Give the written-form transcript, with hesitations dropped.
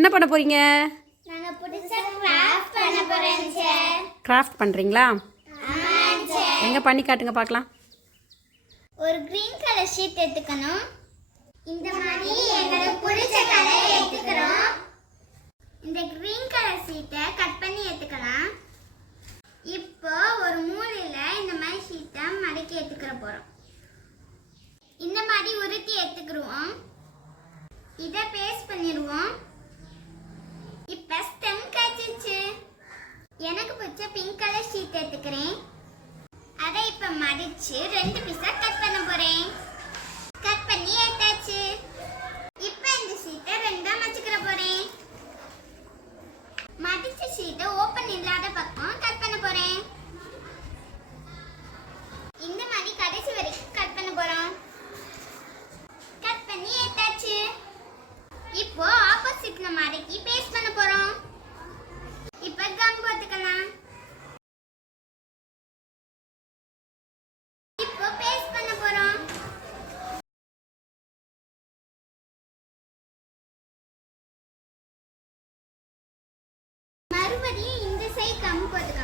என்ன பண்ண போறீங்க? நாங்க புடிச்ச கிராஃப்ட் பண்ண போறோம் சார். கிராஃப்ட் பண்றீங்களா? ஆமாம் சார். எங்க பண்ணி காட்டுங்க பார்க்கலாம். ஒரு கிரீன் கலர் ஷீட் எடுத்துக்கணும். இந்த மாதிரி எங்களுக்கு பிடிச்ச கலர் எடுத்துக்கிறோம். இந்த கிரீன் கலர் ஷீட்டை கட் பண்ணி எடுத்துக்கலாம். இப்போ ஒரு மூலையில இந்த மாதிரி ஷீட்டை மடக்கி எடுத்துக்கிற போறோம். இந்த மாதிரி உருட்டி எடுத்துக்கிடுவோம். இதை பேஸ்ட் பண்ணிடுவோம். இப்போ ஸ்டெம் காய்ச்சிச்சு. எனக்கு பிடிச்ச பிங்க் கலர் ஷீட் எடுத்துக்கிறேன். அதை இப்போ மடிச்சு 2 பீஸா கட் பண்ண போறேன். கட் பண்ணி எடுத்தாச்சு. இப்போ இந்த ஷீட்டை 2ஆ மடிச்சுக்கிற போறேன். மடிச்ச ஷீட்டை ஓபன் இல்லாத பக்கம் கட் பண்ண போறேன். இந்த மாதிரி கடைசி வரைக்கும் கட் பண்ண போறோம். கட் பண்ணி எடுத்தாச்சு. இப்போ ஆப்போசிட்ல மடக்கி பேஸ்ட் பண்ண போறோம். இப்போ கம் போட்டுக்கலாம். இப்போ பேஸ்ட் பண்ண போறோம். மறுபடியும் இந்த சைடு கம் போட்டுக்கலாம்.